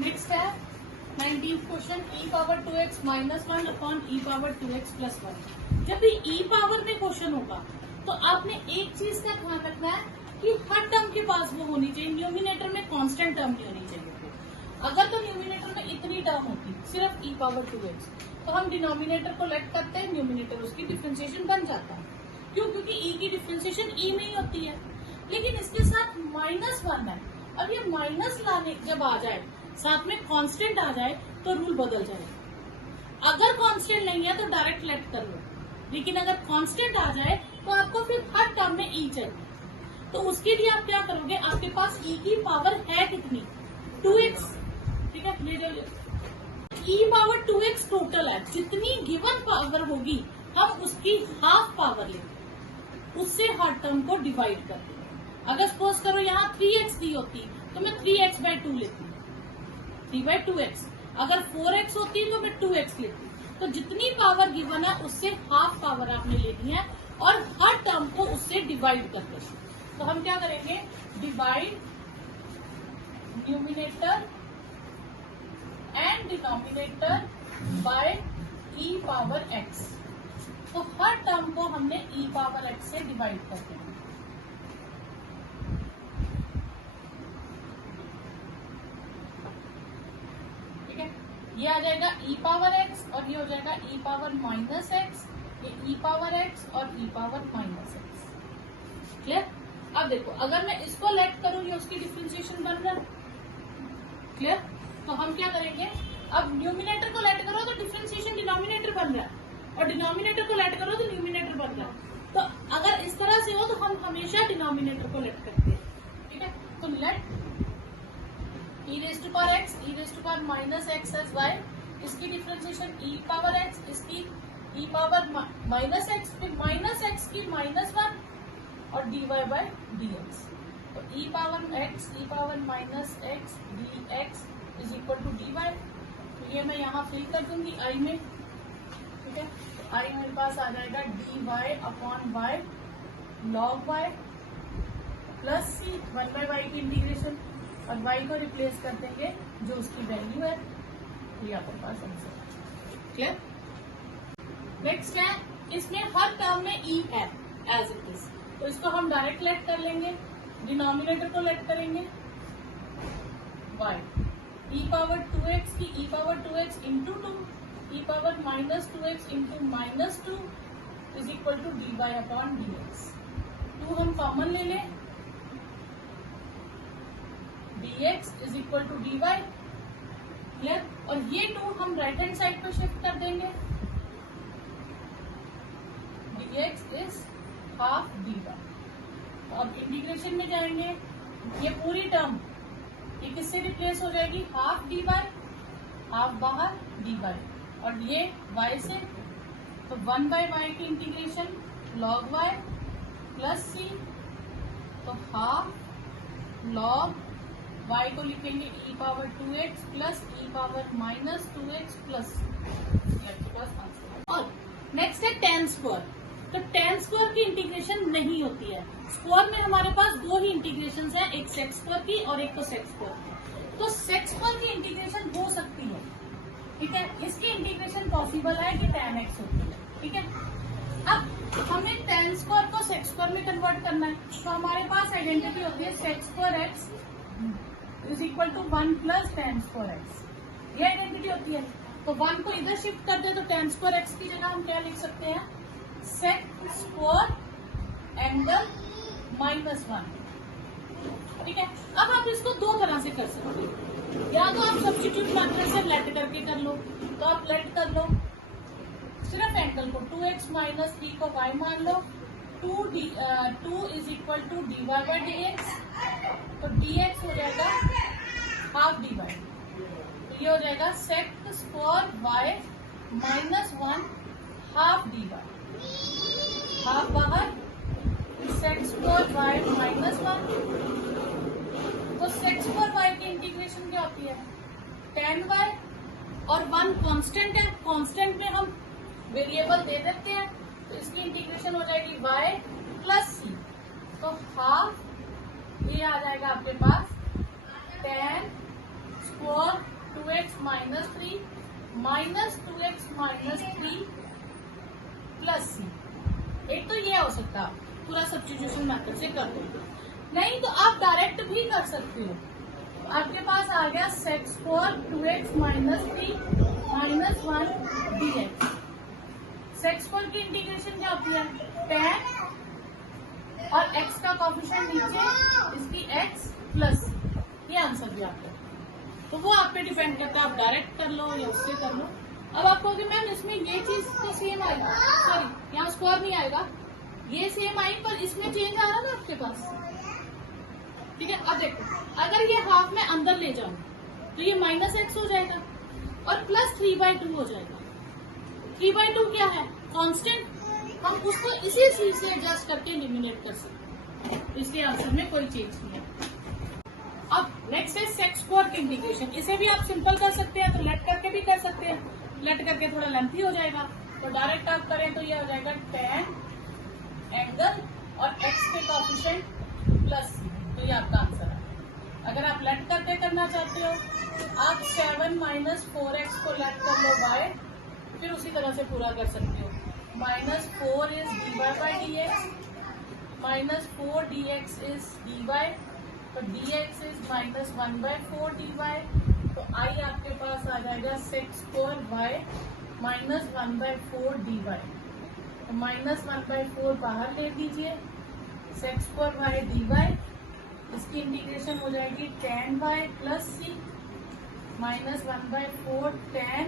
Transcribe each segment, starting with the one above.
Next है 19th question, e power 2x minus 1 upon e power 2x plus 1। जब भी e power में question होगा तो आपने एक चीज का ध्यान रखना है कि हर टर्म के पास वो होनी चाहिए, न्यूमिनेटर में कांस्टेंट टर्म नहीं होनी चाहिए। अगर तो न्यूमिनेटर में इतनी टर्म होती सिर्फ e पावर 2x, तो हम डिनोमिनेटर को लेट करते हैं, न्यूमिनेटर उसकी डिफरेंशिएशन बन जाता है। क्यों? क्योंकि e की डिफरेंशिएशन e में ही होती है। लेकिन इसके साथ -1 है। अब ये माइनस लाने जब आ जाए, साथ में कांस्टेंट आ जाए, तो रूल बदल जाएगा। अगर कांस्टेंट नहीं है तो डायरेक्ट लेट कर लो, लेकिन अगर कांस्टेंट आ जाए तो आपको फिर हर टर्म में e चाहिए। तो उसके लिए आप क्या करोगे, आपके पास e की पावर है कितनी, 2x, ठीक है, ले जाओ। e पावर 2x टोटल है, जितनी गिवन पावर होगी हम उसकी हाफ पावर लेंगे, उससे हर टर्म को डिवाइड कर देंगे। अगर सपोज करो यहाँ 3x दी होती तो मैं 3x/2 लेती, 3/2x। अगर 4x होती तो मैं 2x लेती। तो जितनी पावर गिवन है उससे हाफ पावर आपने लेनी है और हर टर्म को उससे डिवाइड कर देना। तो हम क्या करेंगे, divide numerator and denominator by e power x। तो हर टर्म को हमने e पावर x से डिवाइड कर देना। ये आ जाएगा e पावर x और ये हो जाएगा e पावर -x, ये e पावर x और e पावर -x। क्लियर? अब देखो, अगर मैं इसको लेट करूंगी उसकी डिफरेंशिएशन बन रहा है। क्लियर? तो हम क्या करेंगे, अब न्यूमिनेटर को लेट करो तो डिफरेंशिएशन डिनोमिनेटर बन रहा है और डिनोमिनेटर को लेट करो तो न्यूमिनेटर बन रहा है। तो अगर इस तरह से हो तो हम हमेशा डिनोमिनेटर को लेट करते हैं। ठीक है, तो late e raised to power x, e raised to power -x as y, इसकी डिफरेंशिएशन e पावर x, इसकी e पावर -x, फिर -x की -1 और dy by dx। तो e power x, e power -x dx is equal to dy। तो ये मैं यहाँ फिल कर दूंगी i में। ठीक है, तो i मेरे पास आ जाएगा dy upon y log y plus c 1/y की इंटीग्रेशन, और y को रिप्लेस कर देंगे जो उसकी वैल्यू है। ये आपके पास आंसर। क्लियर? नेक्स्ट है, इसमें हर टर्म में e है एज इट इज, तो इसको हम डायरेक्ट लेट कर लेंगे, डिनोमिनेटर को लेट करेंगे y e पावर 2x की e power 2x into 2, e power -2x into -2 is equal to dy upon dx। 2 हम कॉमन ले लें, dx is equal to dy। Clear? और ये 2 हम राइट हैंड साइड पर शिफ्ट कर देंगे, dx इज हाफ dy। अब इंटीग्रेशन में जाएंगे, ये पूरी टर्म ये किससे रिप्लेस हो जाएगी, हाफ dy, हाफ बाहर dy, और ये y से, तो 1/y की integration log y plus c, तो हाफ log y को लिखेंगे e power 2x plus e power -2x plus. और नेक्स्ट है tan स्क्वायर। तो tan स्क्वायर की इंटीग्रेशन नहीं होती है। स्क्वायर में हमारे पास 2 ही इंटीग्रेशन है, एक सेक स्क्वायर की और एक तो सेक स्क्वायर की। तो सेक स्क्वायर की इंटीग्रेशन हो सकती है, ठीक है, इसकी इंटीग्रेशन पॉसिबल है कि tan x होती है। ठीक है, अब हमें tan स्क्वायर को सेक स्क्वायर में कन्वर्ट करना है, तो हमारे पास आइडेंटिटी होती है sec square x is equal to 1 plus tan square x, ये आइडेंटिटी होती है। तो 1 को इधर शिफ्ट कर दे तो tan स्क्वायर x की जगह हम क्या लिख सकते हैं, सेक स्क्वायर एंगल -1। ठीक है, अब आप इसको 2 तरह से कर सकते हो, या तो आप सब्स्टिट्यूट मेथड से लेट करके कर लो, तो आप लेट कर लो सिर्फ एंगल को, 2x - 3 को y मान लो, 2 is equal to dy by dx, तो dx हो जाएगा हाफ dy, तो ये हो जाएगा sec square y -1 half dy, half बाहर, सेक स्क्वायर y -1। तो सेक स्क्वायर y की इंटीग्रेशन क्या होती है, tan y, और 1 कांस्टेंट है, कांस्टेंट में हम वेरिएबल दे देते हैं, तो इसकी इंटीग्रेशन हो जाएगी y प्लस c, तो हाफ ये आ जाएगा आपके पास tan square 2x minus 3 minus 2x minus 3 plus C. एक तो ये हो सकता है पूरा सब्स्टिट्यूशन मेथड से कर दो, नहीं तो आप डायरेक्ट भी कर सकते हो। आपके पास आ गया sec square 2x minus 3 minus 1 dx। Sec square की इंटीग्रेशन क्या होती है, tan और x का कोएफिशिएंट नीचे, इसकी x प्लस, ये आंसर दिया आपको। तो वो आप पे डिपेंड करता है, आप डायरेक्ट कर लो या उससे कर लो। अब आप कहोगे मैम इसमें ये चीज तो सेम आएगा, सॉरी यहाँ स्क्वायर नहीं आएगा, ये सेम आई पर इसमें चेंज आ रहा ना आपके पास। ठीक है, अब देखो अगर ये हाफ में अंदर ले जाऊं तो ये माइनस एक्स हो जाएगा और प्लस 3/2 हो जाएगा। 3/2 क्या है, कांस्टेंट, हम उसको इसी चीज से एडजस्ट करके एलिमिनेट कर सकते हैं, इसलिए आंसर में कोई चेंज नहीं है। अब नेक्स्ट है सेक स्क्वायर की इंटीग्रेशन। इसे भी आप सिंपल कर सकते हैं, तो लेट करके भी कर सकते हैं, लेट करके थोड़ा लेंथी हो जाएगा, तो डायरेक्ट आप करें तो ये हो जाएगा tan एंगल और x के कोएफिशिएंट प्लस, तो ये आपका आंसर है। अगर आप लेट करके करना चाहते हो आप 7 माइनस 4x को लेट कर लो y, फिर उसी तरह से पूरा कर सकते हो। Minus 4 is dy/dx, minus 4 dx is dy, तो dx इज माइनस 1/4 dy, तो I आपके पास आ जाएगा sec square y minus 1/4 dy, तो माइनस 1/4 बाहर ले दीजिए, सेक स्क्वायर y dy, इसकी इंटीग्रेशन हो जाएगी tan y plus c minus 1/4 tan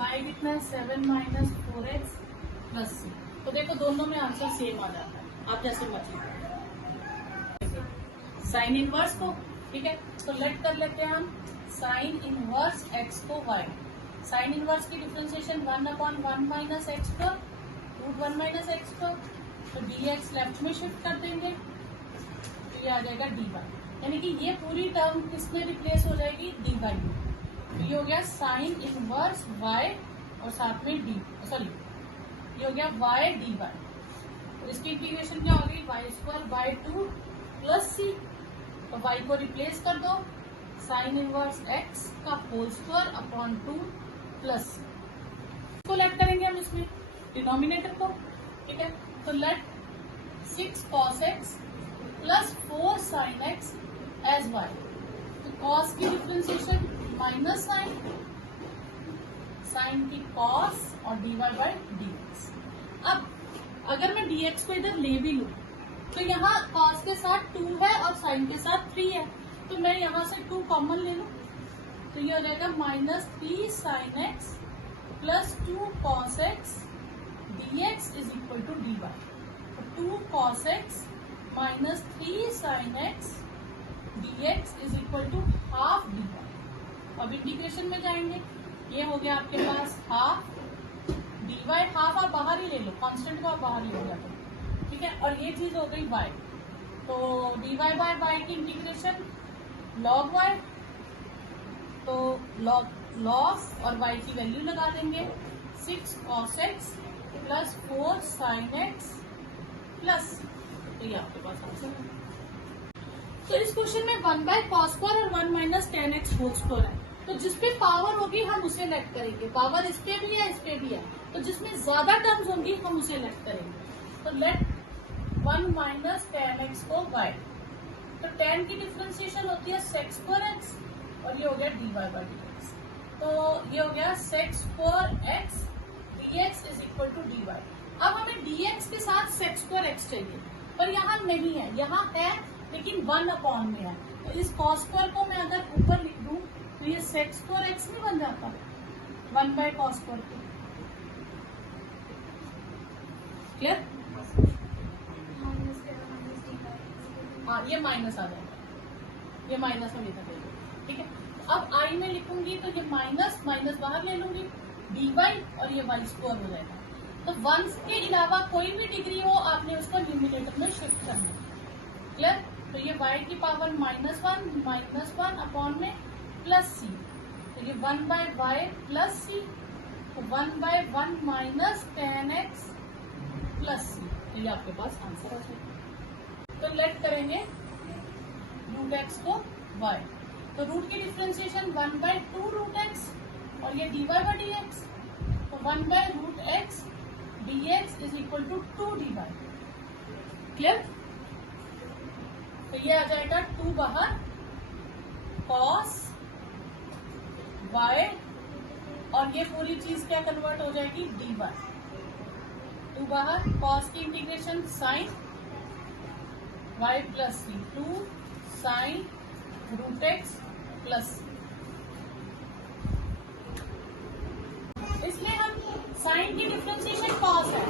y कितना है 7 माइनस 4x प्लस सी। तो देखो दोनों में आंसर सेम आ जाता है, आप जैसे मर्जी साइन इनवर्स को। ठीक है, तो लेट कर लेते हैं हम साइन इनवर्स x को y। साइन इनवर्स की डिफरेंशिएशन 1/1 माइनस एक्स पर रूट 1 माइनस एक्स पर, तो dx लेफ्ट में शिफ्ट कर देंगे, तो ये आ जाएगा dy, यानी कि ये पूरी टर्म किसमें रिप्लेस हो जाएगी, dy में। तो ये हो गया साइन इनवर्स y और साथ में ये हो गया y dy, तो इसकी इंटीग्रेशन क्या होगी y² प्लस सी, तो y को रिप्लेस कर दो साइन इनवर्स x का होल स्क्वायर अपॉन 2 प्लस सी। इसको लेट करेंगे हम इसमें डिनोमिनेटर को। ठीक है, तो let 6 cos x plus 4 sin x as y, तो cos की डिफरेंशिएशन माइनस साइन की cos और dy/dx। अब अगर मैं dx को इधर ले भी लूं तो यहाँ cos के साथ 2 है और sin के साथ 3 है, तो मैं यहाँ से 2 कॉमन ले लूं, तो ये हो जाएगा minus 3 sin x plus 2 cos x dx is equal to dy, तो 2 cos x minus 3 sin x dx is equal to half dy। अब इंटीग्रेशन में जाएंगे, ये हो गया आपके पास हाफ dy, हाफ आप बाहर ही ले लो, कांस्टेंट को आप बाहर ले लो, ठीक है, और ये चीज हो गई y, तो dy/y की इंटीग्रेशन log y, तो log और y की वैल्यू लगा देंगे 6 cos x plus 4 sin x plus, तो ये आपके पास आंसर है। तो इस क्वेश्चन में 1/cos² और 1 minus tan x whole square है, तो जिसपे पावर होगी हम उसे लेट करेंगे, पावर इस पे भी है इस पे भी है, तो जिसमें ज्यादा टर्म्स होंगी हम उसे लेट करेंगे। तो लेट 1 माइनस tan x को y, तो tan की डिफरेंशिएशन होती है sec स्क्वायर x और ये हो गया dy/dx, तो ये हो गया sec square x dx is equal to dy। अब हमें dx के साथ sec स्क्वायर x चाहिए, पर यहाँ नहीं है, यहाँ है लेकिन 1 में है, तो इस cos स्क्वायर को मैं अगर ऊपर लिख दूं तो ये sec स्क्वायर x नहीं बन जाता 1/cos स्क्वायर को। क्लियर? हाँ, ये माइनस आ जाएगा, ये माइनस हम इधर ले लूंगी। ठीक है, अब आई में लिखूंगी तो ये माइनस बाहर ले लूंगी, dy और ये y स्क्वायर हो जाएगा। तो 1 के अलावा कोई भी डिग्री हो आपने उसको न्यूमरेटर में शिफ्ट करना है। क्लियर? तो ये y की पावर -1 अपॉन में प्लस सी, तो ये 1/y प्लस सी, तो 1/1 माइनस tan x प्लस सी, तो ये आपके पास आंसर आ जाएगा। तो लेट करेंगे रूट x को y, तो रूट की डिफ्रेंसिएशन 1/2 रूट एक्स और ये dy बाई डी एक्स, तो 1/रूट x dx is equal to 2 dy। Clear? तो ये आ जाएगा 2 बाहर cos y और ये पूरी चीज क्या कन्वर्ट हो जाएगी dy। 2 बाहर cos की integration sin y plus c, 2 sin root x plus. इसमें हम साइन की डिफ्रेंसिएशन cos है,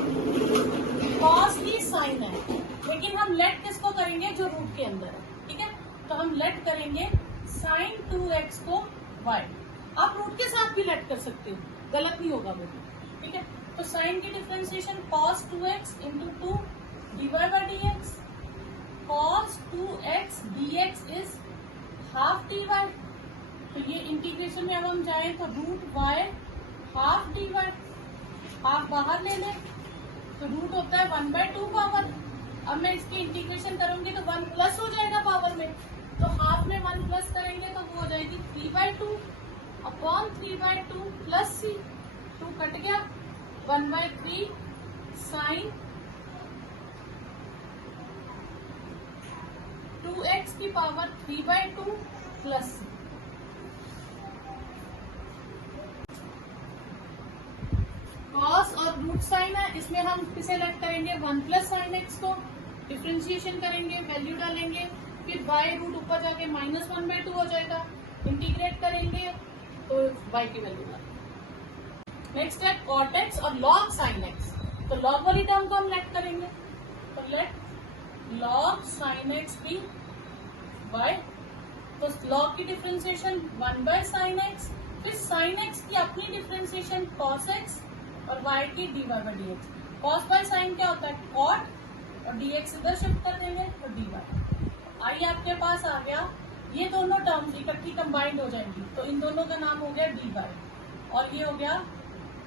cos की साइन है, लेकिन हम लेट किसको करेंगे जो रूट के अंदर है। ठीक है, तो हम लेट करेंगे sin 2x को y। आप रूट के साथ भी लेट कर सकते हो, गलत नहीं होगा वो। ठीक है, तो साइन की differentiation cos 2x into 2 dy by d x, cos 2x dx is half dy। तो ये इंटीग्रेशन में अब हम जाएं तो root y half dy, half बाहर ले लें तो रूट होता है 1/2 पावर। अब मैं इसकी इंटीग्रेशन करूंगी तो 1 प्लस हो जाएगा पावर में, तो हाफ में 1 प्लस करेंगे तो वो हो जाएगी 3/2 अपॉन 3/2 प्लस c, 2 कट गया, 1/3 साइन 2x की पावर 3/2 प्लस c। कॉस और रूट साइन है, इसमें हम किसे लेट करेंगे 1 प्लस साइन एक्स को, डिफ्रेंशिएशन करेंगे, वैल्यू डालेंगे, फिर y रूट ऊपर जाके -1/2 हो जाएगा, इंटीग्रेट करेंगे तो y की वैल्यू डालेंगे। नेक्स्ट है कॉट एक्स और लॉग साइन एक्स, तो लॉग वाली टर्म को हम लेट करेंगे, तो let log sine x be y। तो लॉग की डिफ्रेंशिएशन 1/sin x, फिर साइन एक्स की अपनी डिफ्रेंशिएशन cos x और y की dy by d x. Cos by sine क्या होता है कॉट और dx इधर शिफ्ट कर देंगे तो dy। आई आपके पास आ गया, ये दोनों टर्म्स इकट्ठी कंबाइंड हो जाएंगी तो इन दोनों का नाम हो गया dy और ये हो गया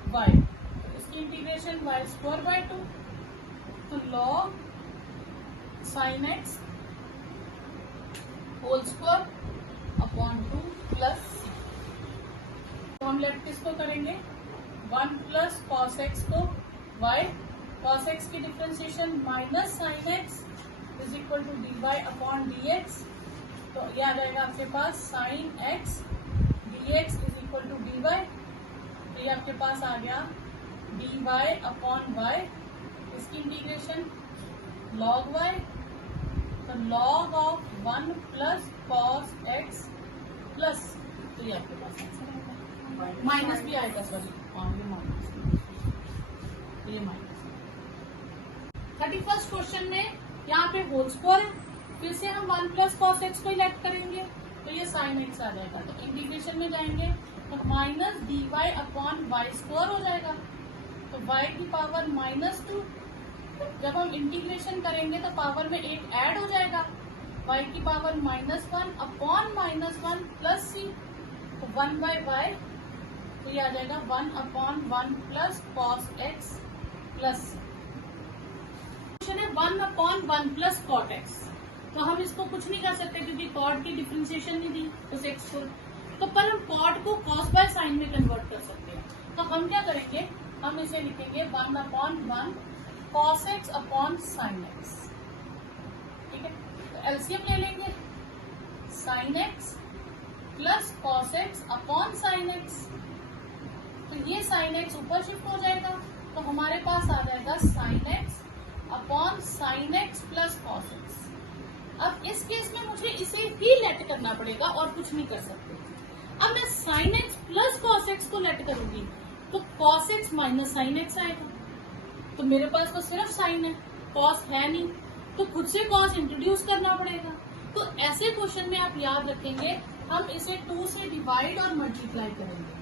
y। तो इसकी इंटीग्रेशन y²/2, तो log sin x whole square upon 2 plus c। तो हम लेट किसको करेंगे 1 प्लस cos x को y, cos x की differentiation minus sin x is equal to dy upon dx। तो ये आ जाएगा आपके पास sin x dx is equal to dy। ये आपके पास आ गया dy अपॉन y, इसकी इंटीग्रेशन log y, तो log of 1 plus cos x plus, तो ये आपके पास आंसर आएगा, माइनस भी आएगा, सॉरी ये माइनस। 31st क्वेश्चन में यहाँ पे होल स्क्वायर है, फिर से हम 1 प्लस cos x को इलेक्ट करेंगे तो ये sin x आ जाएगा। तो इंटीग्रेशन में जाएंगे तो माइनस dy अपॉन y² हो जाएगा, तो y की पावर -2। जब हम इंटीग्रेशन करेंगे तो पावर में एक ऐड हो जाएगा, y की पावर -1 अपॉन -1 प्लस c, तो 1/y, तो ये आ जाएगा 1 upon 1 plus cos x plus है 1 अपॉन 1 प्लस cot x। तो हम इसको कुछ नहीं कर सकते क्योंकि cot की डिफ्रेंशिएशन नहीं दी उस x को, तो पर हम cot को cos बाय साइन में कन्वर्ट कर सकते हैं। तो हम क्या करेंगे, हम इसे लिखेंगे 1 upon 1 cos x upon sin x। ठीक है, तो एलसीएम ले लेंगे, sin x plus cos x upon sin x, तो ये sin x ऊपर शिफ्ट हो जाएगा, तो हमारे पास आ जाएगा sin x upon sin x plus cos x। अब इस केस में मुझे इसे ही लेट करना पड़ेगा और कुछ नहीं कर सकते। अब मैं sin x plus cos x को लेट करूंगी तो cos x minus sin x आएगा, तो मेरे पास तो सिर्फ sin है, cos है नहीं, तो खुद से cos इंट्रोड्यूस करना पड़ेगा। तो ऐसे क्वेश्चन में आप याद रखेंगे हम इसे 2 से डिवाइड और मल्टीप्लाई करेंगे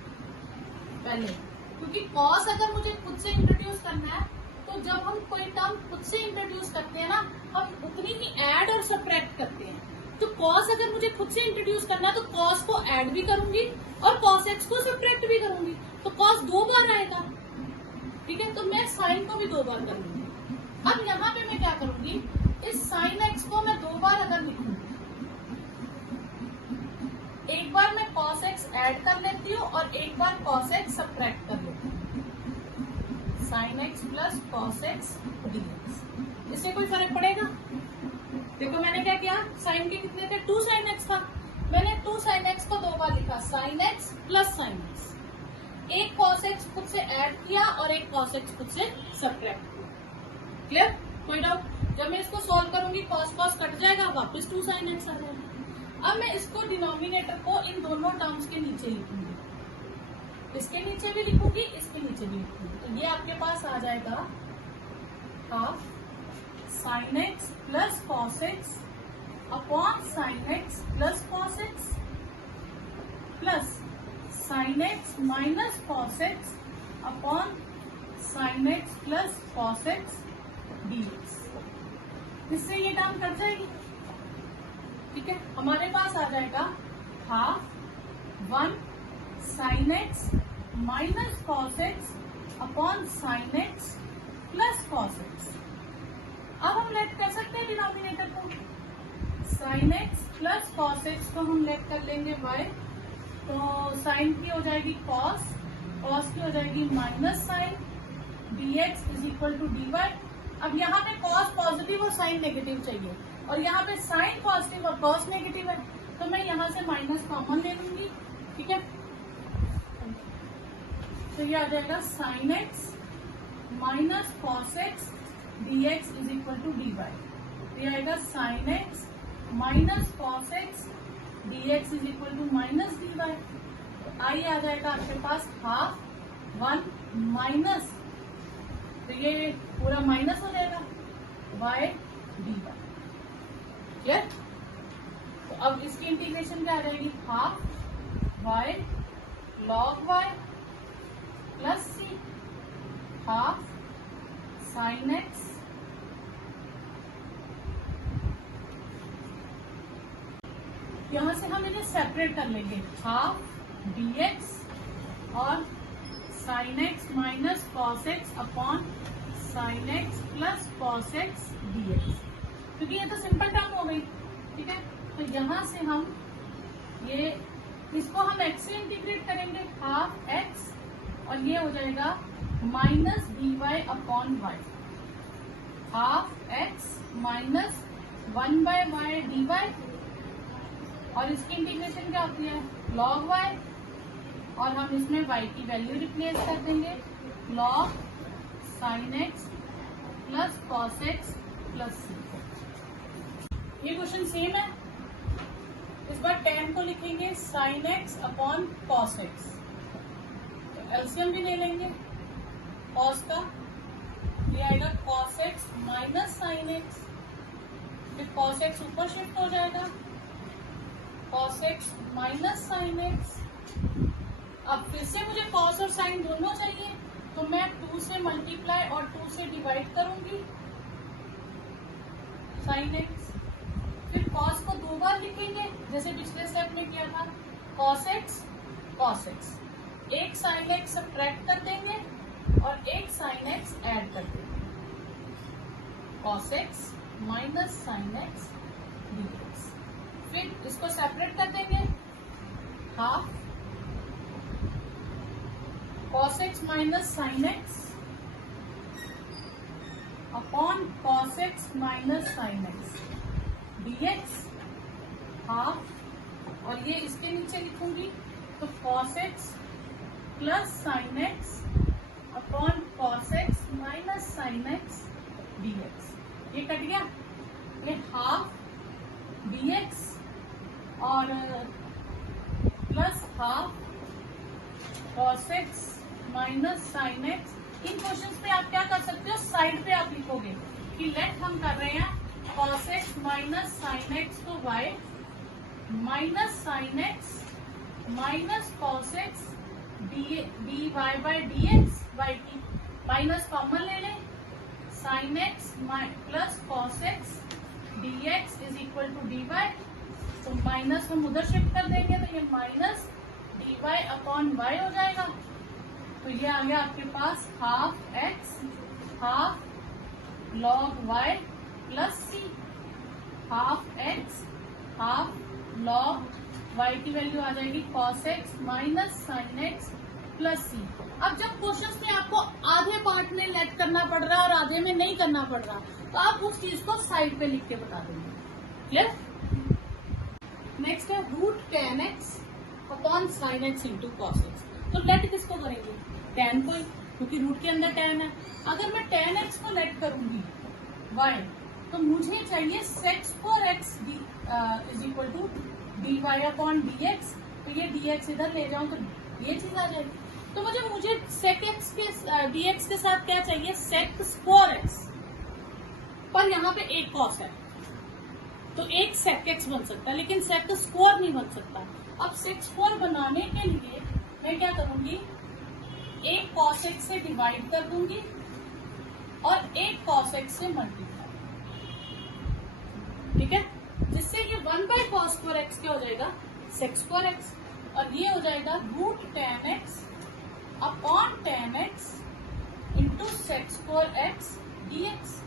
पहले, क्योंकि cos अगर मुझे खुद से इंट्रोड्यूस करना है तो जब हम कोई टर्म खुद से इंट्रोड्यूस करते हैं ना, हम उतनी ही ऐड और सब्ट्रैक्ट करते हैं। तो cos अगर मुझे खुद से इंट्रोड्यूस करना है तो cos को ऐड भी करूंगी और cos x को सब्ट्रैक्ट भी करूंगी, तो cos 2 बार आएगा। ठीक है, तो मैं sin को भी 2 बार करूंगी। अब यहाँ पे मैं क्या करूंगी, इस sin x को मैं 2 बार अगर लिखूंगी, एक बार मैं cos x ऐड कर लेती हूँ और एक बार cos x सब्ट्रैक्ट कर लेती हूँ। sin x plus cos x dx, इससे कोई फर्क पड़ेगा? देखो मैंने क्या किया, साइन के कितने थे, 2 sin x था, मैंने 2 sin x को 2 बार लिखा, sin x plus sin x, एक cos x खुद से ऐड किया और एक cos x खुद से सब्ट्रैक्ट किया। क्लियर? कोई डाउट? जब मैं इसको सॉल्व करूंगी cos cos कट जाएगा, वापस 2 sin x आ जाएगा। अब मैं इसको डिनोमिनेटर को इन दोनों टर्म्स के नीचे लिखूंगी, इसके नीचे भी लिखूंगी, इसके नीचे भी लिखूंगी, तो ये आपके पास आ जाएगा half sin x plus cos x upon sin x plus cos x plus sin x minus cos x upon sin x plus cos x dx। इससे ये टर्म कट जाएगी, ठीक है। हमारे पास आ जाएगा half 1 sin x minus cos x upon sin x plus cos x। अब हम लेट कर सकते हैं डिनोमिनेटर को, sin x plus cos x को हम लेट कर लेंगे y, तो sin की हो जाएगी cos, cos की हो जाएगी minus sin, dx is equal to dy। अब यहाँ पे cos पॉजिटिव और sin नेगेटिव चाहिए, और यहाँ पे sin पॉजिटिव और cos नेगेटिव है, तो मैं यहाँ से माइनस कॉमन ले लूंगी, ठीक है। तो ये आ जाएगा sin x minus cos x dx is equal to dy। ये आएगा sin x minus cos x dx is equal to minus dy। तो आई आ जाएगा आपके पास हाफ 1 माइनस, तो ये पूरा माइनस हो जाएगा y dy। क्लियर? तो अब इसकी इंटीग्रेशन क्या आ जाएगी, half y log y plus c half sin x यहां से हम इन्हें सेपरेट कर लेंगे, हाफ dx और sin x minus cos x upon sin x plus cos x dx, क्योंकि ये तो सिंपल टर्म हो गई, ठीक है। तो यहाँ से हम ये इसको हम x से इंटीग्रेट करेंगे, हाफ x, और ये हो जाएगा minus dy upon y, half x minus 1/y dy, और इसकी इंटीग्रेशन क्या होती है, log y, और हम इसमें y की वैल्यू रिप्लेस कर देंगे, log sin x plus cos x plus c। ये क्वेश्चन सेम है, इस बार tan को लिखेंगे sin x upon cos x, तो एलसीएम भी ले लेंगे cos का, ये आएगा cos x minus sin x, फिर cos x ऊपर शिफ्ट हो जाएगा, cos x minus sin x। अब फिर से मुझे cos और sin दोनों चाहिए, तो मैं 2 से मल्टीप्लाई और 2 से डिवाइड करूंगी sin x, फिर cos को 2 बार लिखेंगे जैसे पिछले स्टेप में किया था, cos x, एक sin x सब्ट्रैक्ट कर देंगे और एक sin x ऐड कर देंगे, cos x minus sin x dx। फिर इसको सेपरेट कर देंगे, half cos x minus sin x upon cos x minus sin x dx, half, और ये इसके नीचे लिखूंगी, तो cos x plus sin x upon cos x minus sin x dx। ये कट गया, ये हाफ dx और plus half cos x minus sin x। इन क्वेश्चंस पे आप क्या कर सकते हो, साइड पे आप लिखोगे कि लेट हम कर रहे हैं cos x minus sin x तो y minus sin x minus cos x dy by dx, y की माइनस कॉमन ले लें, sin x plus cos x dx is equal to dy, तो माइनस हम उधर शिफ्ट कर देंगे, तो ये माइनस dy अपॉन y हो जाएगा। तो ये आ गया आपके पास half x half log y plus c, half x half log y की वैल्यू आ जाएगी cos x minus sin x plus C. अब जब क्वेश्चन में आपको आधे पार्ट में लेट करना पड़ रहा है और आधे में नहीं करना पड़ रहा, तो आप उस चीज को साइड पे लिख के बता देंगे। क्लियर? नेक्स्ट है root tan x upon sin x into cos x। तो लेट किसको करेंगे? tan को ही, क्योंकि रूट के अंदर tan है। अगर मैं tan x को लेट करूंगी y, तो मुझे चाहिए sec square x is equal to dy upon dx। तो ये dx इधर ले जाऊं तो ये चीज आ जाएगी। तो मुझे sec x के dx के साथ क्या चाहिए? sec स्क्वायर x, पर यहाँ पे एक cos है तो एक sec x बन सकता है, लेकिन sec स्क्वायर नहीं बन सकता। अब sec स्क्वायर बनाने के लिए मैं क्या करूंगी? एक cos x से डिवाइड कर दूंगी और एक cos x से मल्टीप्लाई, ठीक है, जिससे ये 1/cos स्क्वायर x क्या हो जाएगा? sec स्क्वायर x, और ये हो जाएगा root tan x upon tan x into sec square x dx।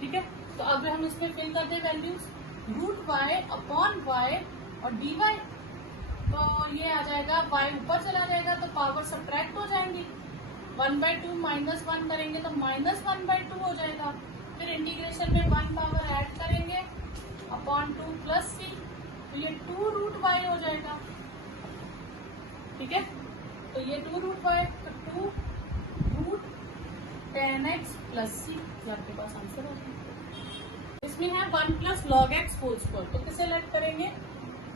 ठीक है, तो अब हम इसमें फिल कर दे values, root y upon y और dy। तो ये आ जाएगा, y ऊपर चला जाएगा तो पावर सब्ट्रैक्ट हो जाएंगी, 1/2 माइनस 1 करेंगे तो माइनस 1/2 हो जाएगा। फिर इंटीग्रेशन में 1 पावर ऐड करेंगे अपॉन 2 प्लस सी, तो ये 2 रूट y हो जाएगा। ठीक है, तो ये 2 रूट y, तो 2 root tan x plus c, आपके पास आंसर हो गया। इसमें है 1 plus log x whole square, तो किसे लेट करेंगे?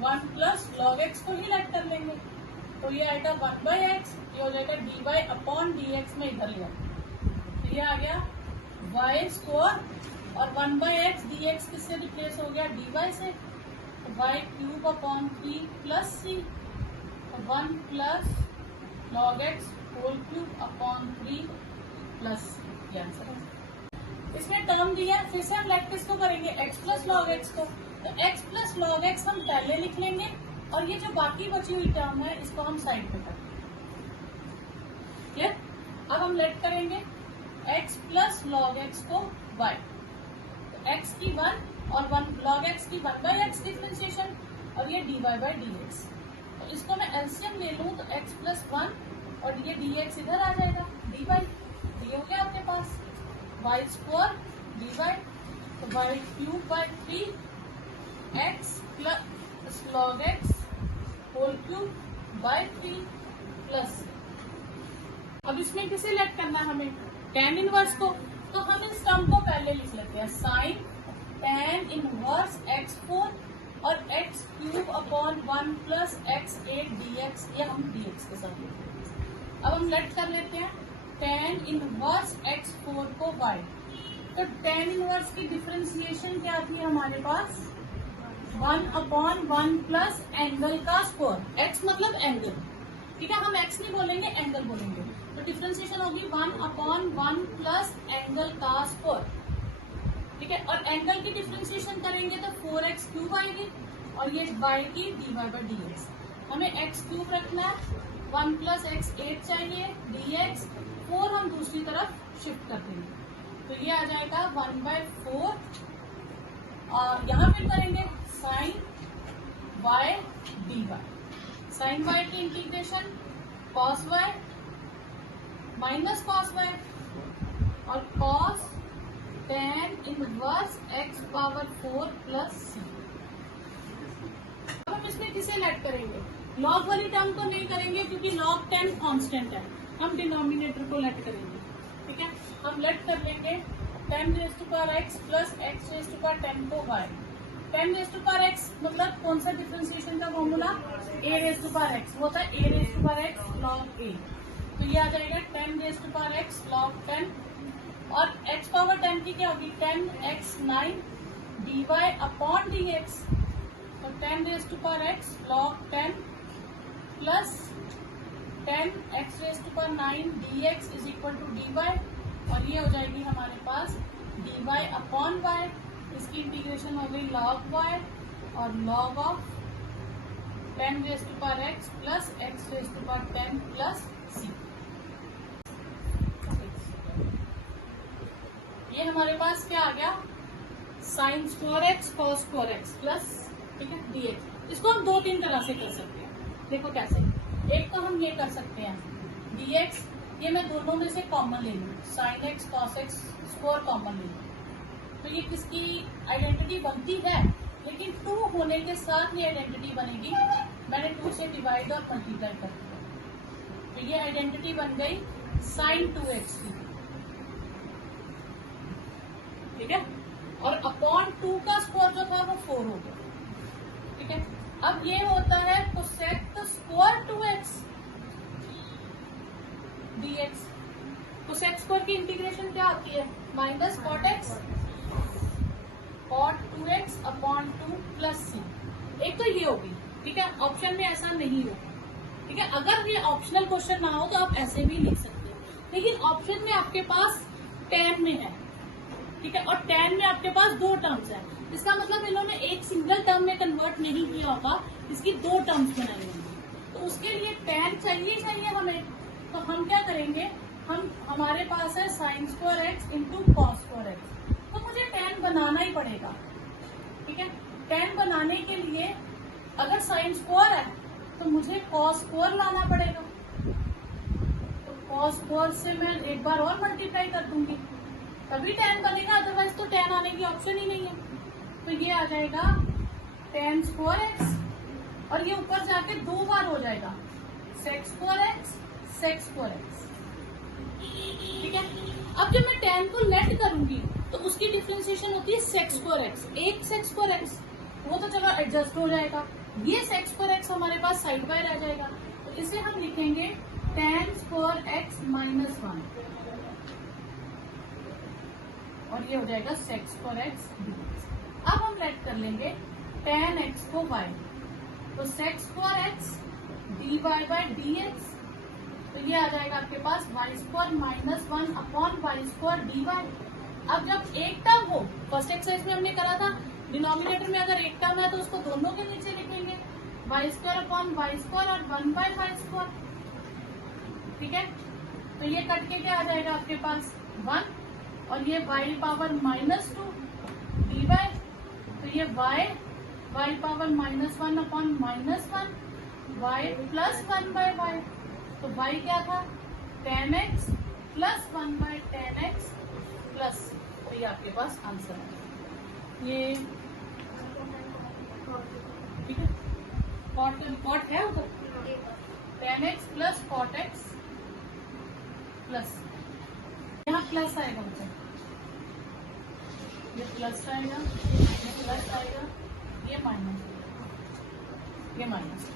1 प्लस लॉग एक्स को ही लेट कर लेंगे, तो ये आएगा 1/x, ये हो जाएगा dy अपॉन dx में इधर लिया, तो ये आ गया y स्क्वायर, और 1/x dx किससे रिप्लेस हो गया? dy से, तो y cube upon 3 plus c, 1 plus log x whole cube upon 3 plus ये आंसर है। इसमें टर्म दिया है, फिर से हम लेट किसको करेंगे? x प्लस लॉग एक्स को, तो x प्लस लॉग एक्स हम पहले लिख लेंगे और ये जो बाकी बची हुई टर्म है इसको हम साइड पे कर देंगे। अब हम लेट करेंगे x प्लस लॉग एक्स को y, तो x की 1 और 1 लॉग एक्स की 1/x डिफरेंशिएशन, और ये dy/dx। तो इसको मैं एलसीएम ले लूं तो x प्लस 1 और ये dx इधर आ जाएगा, dy, तो ये हो गया आपके पास y स्क्वायर dy, तो y cube by 3 x plus log x whole cube by 3 plus. अब इसमें किसे लेट करना है हमें? tan इनवर्स को, तो हम इस टर्म को पहले लिख लेते हैं, साइन tan इनवर्स x4 और x cube upon 1 plus x8 dx, ये हम dx के साथ लेते हैं। अब हम लेट कर लेते हैं tan इनवर्स x4 को y, तो tan इनवर्स की डिफरेंशिएशन क्या थी हमारे पास? 1 अपॉन 1 प्लस एंगल का स्क्वायर, x मतलब एंगल, ठीक है, हम x नहीं बोलेंगे एंगल बोलेंगे, तो डिफरेंशिएशन होगी 1 अपॉन 1 प्लस एंगल का स्क्वायर। ठीक है, और एंगल की डिफरेंशिएशन करेंगे तो 4x क्यूब आएगी, और ये y की dy/dx। हमें x क्यूब रखना है, 1 प्लस x8 चाहिए, dx 4 हम दूसरी तरफ शिफ्ट कर देंगे, तो ये आ जाएगा 1/4, और यहाँ फिर करेंगे sine y dy, sine y की integration cos y minus cos y और cos tan inverse x power 4 plus C. अब हम इसमें किसे लेट करेंगे? लॉग वाली टर्म को नहीं करेंगे क्योंकि log 10 कांस्टेंट है, हम डिनोमिनेटर को लेट करेंगे। ठीक है, हम लेट कर लेंगे 10⁻x प्लस x⁻10 को y। 10⁻x मतलब कौन सा डिफरेंशिएशन का फॉर्मूला? a⁻x, वो था a⁻x log a, तो ये आ जाएगा 10⁻x log 10, और x पावर 10 की क्या होगी? 10x9 dy अपॉन dx, तो 10⁻x log 10 plus 10x9 dx is equal to dy, और ये हो जाएगी हमारे पास dy अपॉन y, इसकी इंटीग्रेशन हो गई log y और log of 10⁻x plus x⁻10 plus c। ये हमारे पास क्या आ गया? Sine square x cos square x plus, ठीक है, dx। इसको हम 2-3 तरह से कर सकते हैं। देखो कैसे, एक तो हम ये कर सकते हैं dx, ये मैं दोनों में से कॉमन ले लूँ, sin x cos x square common ले लूँ, तो ये किसकी आइडेंटिटी बनती है, लेकिन 2 होने के साथ ये आइडेंटिटी बनेगी। मैंने 2 से डिवाइड और मल्टीप्लाई कर दिया, तो ये आइडेंटिटी बन गई sin 2x की, ठीक है। और अपॉन 2 का स्क्वायर जो था वो 4 हो गया, ठीक है। अब ये होता है cosec square 2x dx। Cosec square की इंटीग्रेशन क्या आती है, minus cot x cot 2x upon 2 plus C. एक तो ये होगी, ठीक है, ऑप्शन में ऐसा नहीं होगा, ठीक है। अगर ये ऑप्शनल क्वेश्चन ना हो तो आप ऐसे भी लिख सकते हो, लेकिन ऑप्शन में आपके पास tan में है, ठीक है, और tan में आपके पास 2 टर्म्स है। इसका मतलब इन्होंने एक सिंगल टर्म में कन्वर्ट नहीं किया होगा, इसकी 2 टर्म्स बनाई होंगी, तो उसके लिए tan चाहिए हमें। तो हम क्या करेंगे, हमारे पास है sine square x into cos square x, तो मुझे tan बनाना ही पड़ेगा, ठीक है। tan बनाने के लिए अगर साइन स्क्वायर है तो मुझे कॉस स्क्वायर लाना पड़ेगा, तो कॉस स्क्वायर से मैं एक बार और मल्टीप्लाई कर दूंगी, तभी tan बनेगा, अदरवाइज तो tan आने की ऑप्शन ही नहीं है। तो ये आ जाएगा tan स्क्वायर एक्स, और ये ऊपर जाके 2 बार हो जाएगा sec square x sec square x, ठीक है। अब जब मैं tan को लेट करूंगी तो उसकी डिफ्रेंसिएशन होती है सेक स्क्वायर एक्स, एक सेक स्क्वायर एक्स, वो तो चलो एडजस्ट हो जाएगा, ये सेक स्क्वायर एक्स हमारे पास साइड बाय रह जाएगा, तो इसे हम लिखेंगे tan स्क्वायर एक्स माइनस 1, और ये हो जाएगा सेक स्क्वायर एक्स dx। अब हम लेट कर लेंगे tan x को y, तो sec square x dy by dx, तो ये आ जाएगा आपके पास y square minus 1 upon y square dy। अब जब एक टर्म हो, फर्स्ट एक्सरसाइज में हमने करा था, डिनोमिनेटर में अगर एक टर्म है तो उसको दोनों के नीचे लिखेंगे, y square upon y square और 1 बाय वाई स्क्वायर, ठीक है। तो ये कट के क्या आ जाएगा आपके पास 1, और ये y पावर माइनस 2 dy, तो ये y power minus 1 upon minus 1 y plus 1 by y, तो y क्या था tan x plus 1 by tan x plus, तो ये आपके पास आंसर है ये, ठीक है। कॉट है उधर, tan x plus cot x plus, यहाँ प्लस आएगा बच्चा, ये प्लस आएगा, ये प्लस आएगा, ये माइनस, ये माइनस,